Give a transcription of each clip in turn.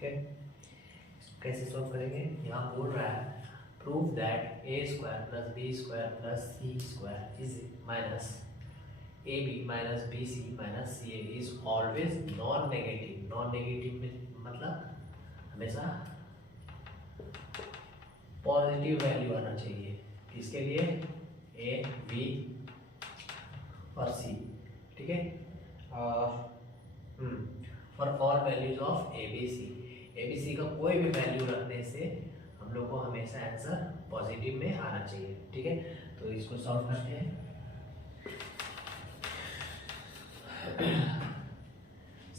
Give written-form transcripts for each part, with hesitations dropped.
ठीक है, कैसे सॉल्व करेंगे? यहाँ बोल रहा है prove that A square plus B square plus C square is minus A B minus B C minus C A is always non negative. Non negative में मतलब हमेशा पॉजिटिव वैल्यू आना चाहिए। इसके लिए ए बी और सी, ठीक है, for all values of A B C का कोई भी वैल्यू रखने से हम लोग को हमेशा आंसर पॉजिटिव में आना चाहिए। ठीक है, तो इसको सॉल्व करते हैं।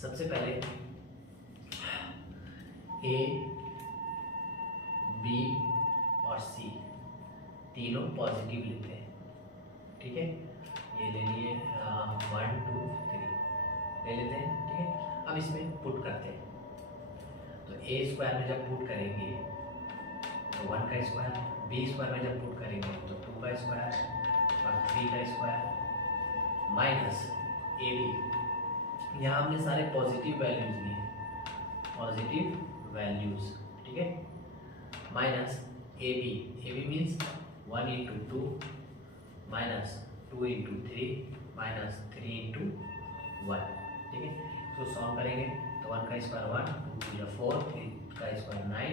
सबसे पहले ए बी और सी तीनों पॉजिटिव लेते हैं। ठीक है, ये ले लिए 1 2 3 ले लेते हैं। ठीक है, अब इसमें पुट करते हैं। तो ए स्क्वायर में जब पुट करेंगे तो 1 का स्क्वायर, बी स्क्वायर में जब पुट करेंगे तो 2 का स्क्वायर और 3 का स्क्वायर माइनस ए बी। यहाँ हमने सारे पॉजिटिव वैल्यूज लिए, पॉजिटिव वैल्यूज। ठीक है, minus A B means 1 into 2 minus 2 into 3 minus 3 into 1। ठीक है, इसको सॉल्व करेंगे तो 1 का स्क्वायर 1, 2 टू 4, 3 का स्क्वायर 9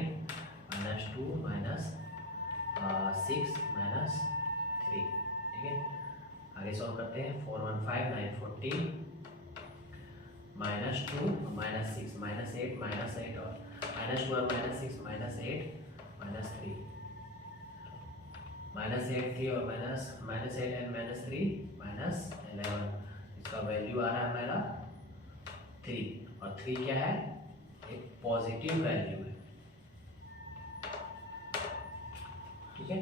माइनस 2 माइनस 6 माइनस 3। ठीक है, आगे सॉल्व करते हैं। 4 1 5 9 14 माइनस 2 माइनस 6 माइनस 8 माइनस 8 और माइनस 2 और माइनस 6 माइनस 8 माइनस 3 माइनस 8 3 और माइनस 8 एंड माइनस 3 माइनस 11। इसका वैल्यू आ रहा है हमारा 3 और 3 क्या है? एक पॉजिटिव वैल्यू है। ठीक है,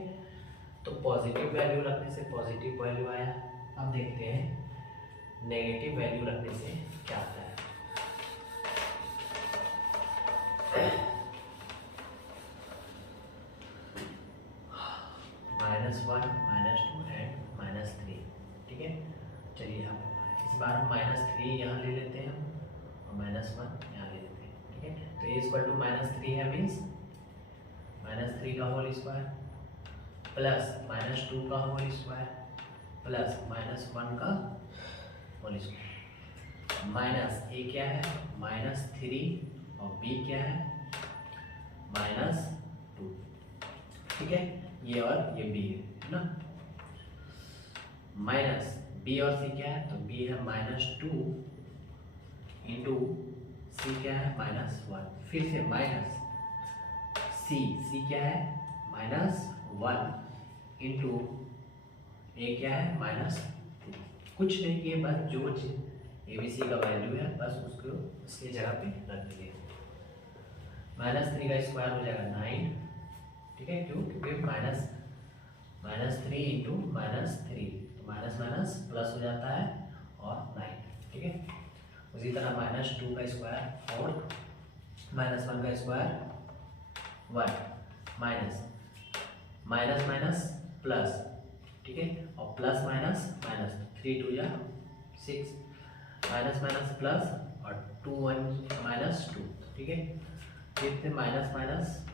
तो पॉजिटिव वैल्यू रखने से पॉजिटिव वैल्यू आया। अब देखते हैं नेगेटिव वैल्यू रखने से क्या आता है। -1 -2 एंड -3। ठीक है, चलिए अब इस बार हम -3 यहाँ ले लेते हैं और -1 यहाँ ले लेते हैं। ठीक है, तो ए इक्वल टू -3 है, मीन्स -3 का होल स्क्वायर प्लस -2 का होल स्क्वायर प्लस -1 का होल स्क्वायर माइनस ए क्या है -3 और बी क्या है -2। ठीक है, ये और ये बी है ना। माइनस बी और सी क्या है? तो बी है -2 इंटू सी क्या है -1। फिर से माइनस सी क्या है -1 इंटू ए क्या है -2। कुछ नहीं किए, बस जो ए बी सी का वैल्यू है बस उसको उसकी जगह पे रख दीजिए। -3 का स्क्वायर हो जाएगा 9। ठीक है, क्यों? क्योंकि -3 इंटू -3 तो माइनस माइनस प्लस हो जाता है और 9। ठीक है, उसी तरह -2 का स्क्वायर 4 -1 का स्क्वायर 1 माइनस माइनस प्लस। ठीक है, और प्लस माइनस माइनस 3 2 या 6 माइनस माइनस प्लस और 2 1 -2। ठीक है, फिर माइनस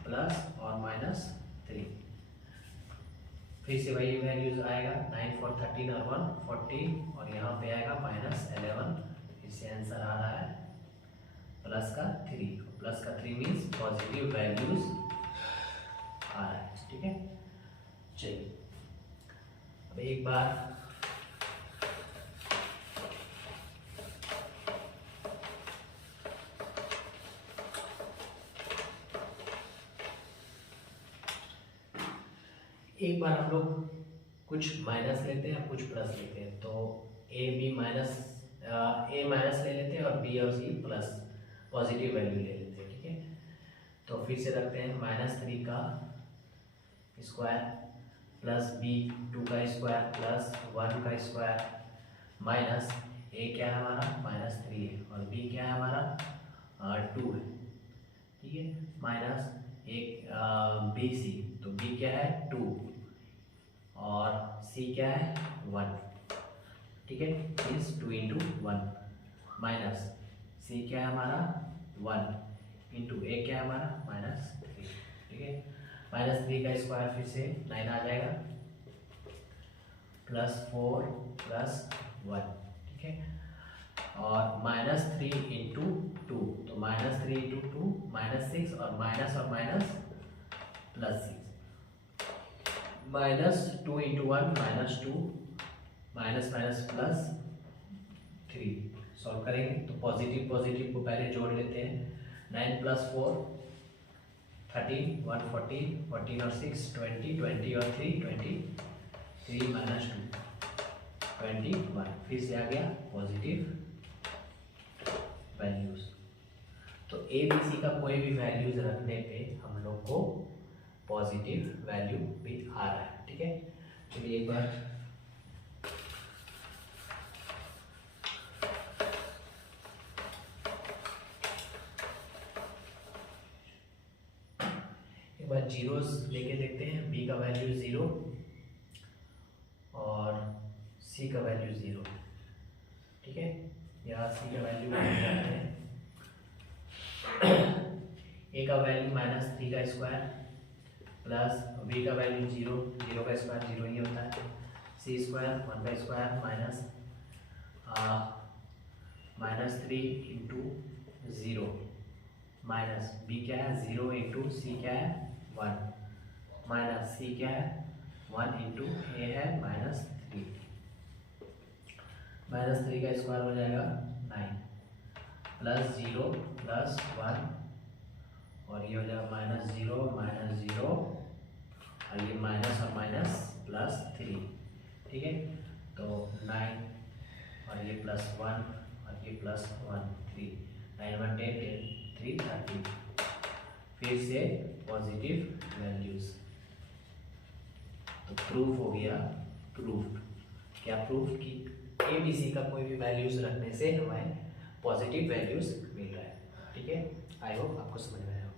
प्लस और -3। फिर से वही वैल्यूज आएगा 9 4 13 और 1 14 और यहाँ पे आएगा -11। इससे आंसर आ रहा है प्लस का 3। प्लस का 3 मीन्स पॉजिटिव वैल्यूज आ रहा है। ठीक है, चलिए अब एक बार हम लोग कुछ माइनस लेते हैं, कुछ प्लस लेते हैं। तो ए माइनस ले लेते हैं और बी और सी प्लस पॉजिटिव वैल्यू ले लेते हैं। ठीक है, तो फिर से रखते हैं -3 का स्क्वायर प्लस बी 2 का स्क्वायर प्लस 1 का स्क्वायर माइनस ए क्या है हमारा -3 है और बी क्या है हमारा 2 है। ठीक है, माइनस एक बी सी, तो बी क्या है 2 और सी क्या है 1। ठीक है, मीन्स 2 इंटू 1 माइनस सी क्या है हमारा 1 इंटू ए क्या है हमारा -3, ठीक है। -3 का स्क्वायर फिर से 9 आ जाएगा, +4 +1, ठीक है। और -3 इंटू 2, तो -3 इंटू 2 -6, और माइनस +6, -2 इंटू 1 -2, माइनस +3। सॉल्व करेंगे तो पॉजिटिव पॉजिटिव को पहले जोड़ लेते हैं। 9 + 4 13, 1 14, 14 और 6 20, 20 और 3 23 -2 21। फिर से आ गया पॉजिटिव वैल्यूज। तो ए बी सी का कोई भी वैल्यूज रखने पे हम लोग को पॉजिटिव वैल्यू भी आ रहा है, ठीक है। चलिए एक बार जीरोस लेके देखते हैं। बी का वैल्यू 0 और सी का वैल्यू 0, ठीक है। यहाँ सी का वैल्यू है ए का वैल्यू -3 का स्क्वायर प्लस बी का वैल्यू 0, 0 का स्क्वायर 0 ही होता है, सी स्क्वायर 1 का स्क्वायर -3 इंटू 0 माइनस बी क्या है 0 इंटू सी क्या है 1 माइनस सी क्या है 1 इंटू ए है -3, -3 का स्क्वायर हो जाएगा 9 +0 +1 और ये हो जाएगा -0 और ये माइनस और माइनस +3, ठीक है। तो 9 और ये +1 और ये +1 3, 9 1 10 3 30। फिर से पॉजिटिव वैल्यूज, तो प्रूफ हो गया, प्रूफ क्या प्रूफ कि ए बी सी का कोई भी वैल्यूज रखने से हमें पॉजिटिव वैल्यूज मिल रहा है, ठीक है। आई होप आपको समझ में आया।